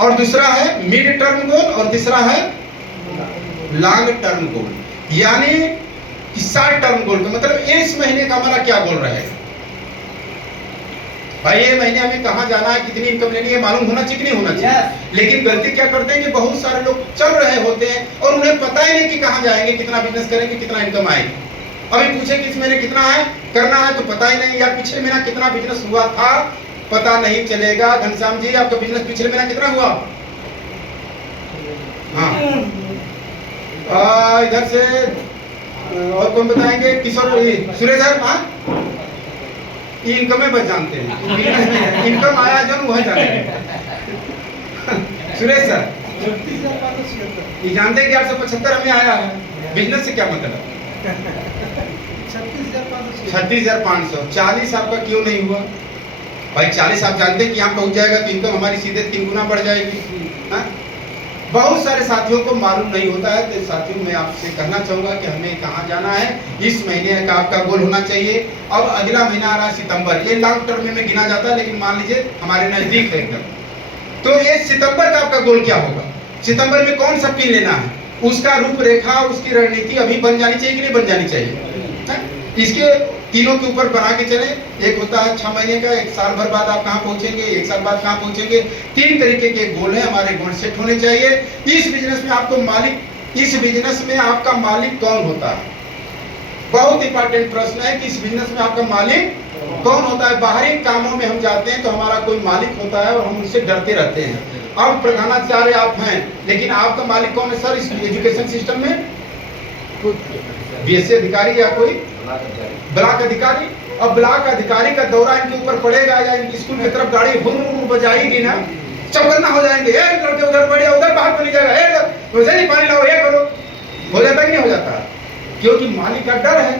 और दूसरा है मिड टर्म गोल और तीसरा है लॉन्ग टर्म गोल। यानी शॉर्ट टर्म गोल का मतलब इस महीने का हमारा क्या गोल रहेगा, भाई ये महीने हमें कहाँ जाना है, कितनी इनकम लेनी है, मालूम होना चाहिए कि नहीं होना चाहिए। लेकिन गलती क्या करते हैं कि बहुत सारे लोग चल रहे होते हैं और उन्हें पता ही नहीं कि कहाँ जाएंगे, कितना बिजनेस करेंगे, कितना इनकम आएगी। अभी पूछे कि इस महीने कितना है करना है तो पता ही नहीं, या पिछले महीना कितना बिजनेस हुआ था पता नहीं चलेगा। घनश्याम जी आपका बिजनेस पिछले महीना कितना हुआ? हाँ इधर से और कौन बताएंगे? किशोर सुरेश सर। हाँ इनकम में बच जानते हैं, इनकम आया जो वह जाने सुरेश सर ये जानते हैं कि 875 हमें आया है, बिजनेस से क्या मतलब? 36,500। 40 आपका क्यों नहीं हुआ भाई? 40 आप जानते हैं कि यहाँ पहुंच जाएगा तो इनकम हमारी सीधे 3 गुना बढ़ जाएगी। हाँ? बहुत सारे साथियों को मालूम नहीं होता है। तो साथियों मैं आपसे कहना चाहूंगा कि हमें कहाँ जाना है, इस महीने का आपका गोल होना चाहिए। अब अगला महीना आ रहा है सितंबर, ये लॉन्ग टर्म में गिना जाता है लेकिन मान लीजिए हमारे नजदीक है एकदम। तो ये सितंबर का आपका गोल क्या होगा? सितंबर में कौन सा पिन लेना है, उसका रूपरेखा, उसकी रणनीति अभी बन जानी चाहिए कि नहीं बन जानी चाहिए? इसके तीनों के ऊपर बना के चले। एक होता है 6 महीने का, एक साल भर बाद आप कहाँ पहुंचेंगे, 1 साल बाद कहाँ पहुंचेंगे। 3 तरीके के गोल है, हमारे गोल सेट होने चाहिए। इस बिजनेस में आपको मालिक, इस बिजनेस में आपका मालिक कौन होता है? बहुत इंपॉर्टेंट प्रश्न है कि इस बिजनेस में आपका मालिक कौन होता है? बाहरी कामों में हम जाते हैं तो हमारा कोई मालिक होता है और हम उनसे डरते रहते हैं। अब प्रधानाचार्य आप हैं लेकिन आपका मालिक कौन है सर इस एजुकेशन सिस्टम में? बीएससी अधिकारी या कोई ब्लॉक अधिकारी। अब ब्लॉक अधिकारी का दौरा इनके ऊपर पड़ेगा या इनकी स्कूल की तरफ गाड़ी हुर बजाएगी ना, चौकन्ना हो जाएंगे। लड़के उधर बढ़िया, उधर बाहर बनी जाएगा, वैसे नहीं पानी लाओ, ये करो। हो जाता कि नहीं हो जाता? क्योंकि मालिक का डर है।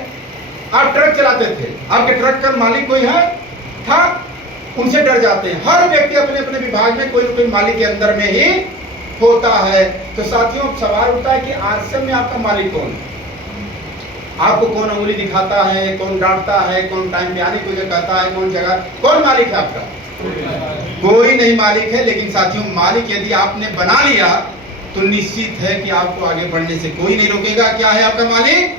आप ट्रक चलाते थे, आपके ट्रक का मालिक कोई है था, उनसे डर जाते हैं। हर व्यक्ति अपने अपने विभाग में कोई न कोई मालिक के अंदर में ही होता है। तो साथियों सवाल उठता है कि आश्रम में आपका मालिक कौन है? आपको कौन उंगली दिखाता है, कौन डांटता है, कौन टाइम पे आने को कहता है, कौन जगह, कौन मालिक है आपका? कोई नहीं मालिक है। लेकिन साथियों मालिक यदि आपने बना लिया तो निश्चित है कि आपको आगे बढ़ने से कोई नहीं रोकेगा। क्या है आपका मालिक?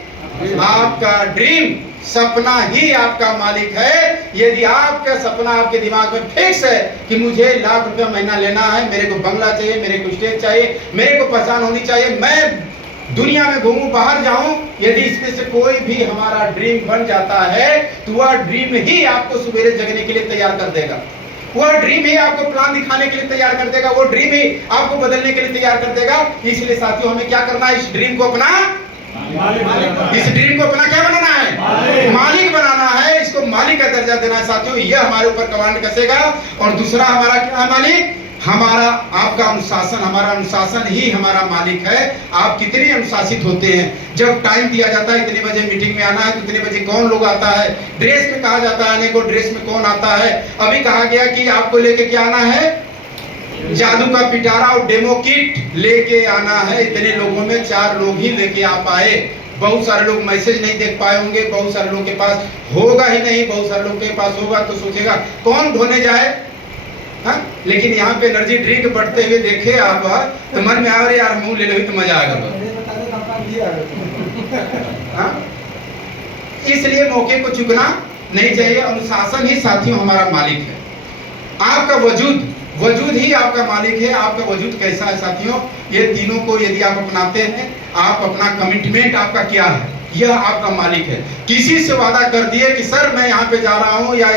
आपका ड्रीम, सपना ही आपका मालिक है। यदि आपका सपना आपके दिमाग में फिक्स है कि मुझे ₹1 लाख महीना लेना है, मेरे को बंगला चाहिए, मेरे को स्टेज चाहिए, मेरे को पहचान होनी चाहिए, मैं दुनिया में घूमूं, बाहर जाऊं, यदि इसमें से कोई भी हमारा ड्रीम बन जाता है तो वह ड्रीम ही आपको सवेरे जगने के लिए तैयार कर देगा। वह ड्रीम ही आपको प्लान दिखाने के लिए तैयार कर देगा। वो ड्रीम ही आपको बदलने के लिए तैयार कर देगा। इसलिए साथियों हमें क्या करना है? इस ड्रीम को अपना, इस ड्रीम को अपना क्या बनाना है? मालिक बनाना है। इसको मालिक का दर्जा देना है साथियों। यह हमारे ऊपर कमांड कसेगा। और दूसरा हमारा क्या है मालिक? हमारा आपका अनुशासन। हमारा अनुशासन ही हमारा मालिक है। आप कितने अनुशासित होते हैं? जब टाइम दिया जाता है इतने बजे मीटिंग में आना है तो इतने बजे कौन लोग आता है? ड्रेस में कहा जाता है आने को, ड्रेस में कौन आता है? अभी कहा गया कि आपको लेके क्या आना है? जादू का पिटारा और डेमो किट लेके आना है। इतने लोगों में 4 लोग ही लेके आप आए। बहुत सारे लोग मैसेज नहीं देख पाए होंगे, बहुत सारे लोग के पास होगा ही नहीं, बहुत सारे लोग के पास होगा तो सोचेगा कौन ढोने जाए। हाँ? लेकिन यहाँ पे एनर्जी ड्रिंक बढ़ते हुए देखे आप तो मन में आ रहे यार मुंह ले लो तो मजा आएगा। हाँ? इसलिए मौके को चुकना नहीं चाहिए। अनुशासन ही साथियों हमारा मालिक है। आपका वजूद ही आपका मालिक है। आपका वजूद कैसा है साथियों? ये तीनों को यदि आप अपनाते हैं, आप अपना कमिटमेंट आपका क्या है, यह आपका मालिक है। किसी से वादा कर दिए कि सर मैं यहाँ पे जा रहा हूँ, या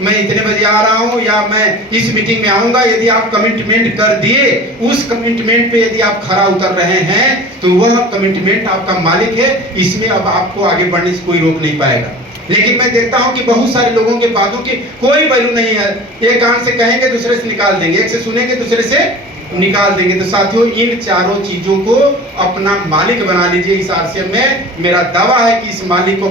मैं इतने बजे आ रहा हूँ, या मैं इस मीटिंग में आऊंगा, यदि आप कमिटमेंट कर दिए, उस कमिटमेंट पे यदि आप खरा उतर रहे हैं तो वह कमिटमेंट आपका मालिक है। इसमें अब आपको आगे बढ़ने से कोई रोक नहीं पाएगा। लेकिन मैं देखता हूं कि बहुत सारे लोगों के बातों की कोई वैल्यू नहीं है। एक कान से कहेंगे दूसरे से निकाल देंगे, एक से सुनेंगे दूसरे से निकाल देंगे। तो साथियों इन चारों चीजों को अपना मालिक बना लीजिए। इस आरसीएम में मेरा दावा है कि इस मालिक को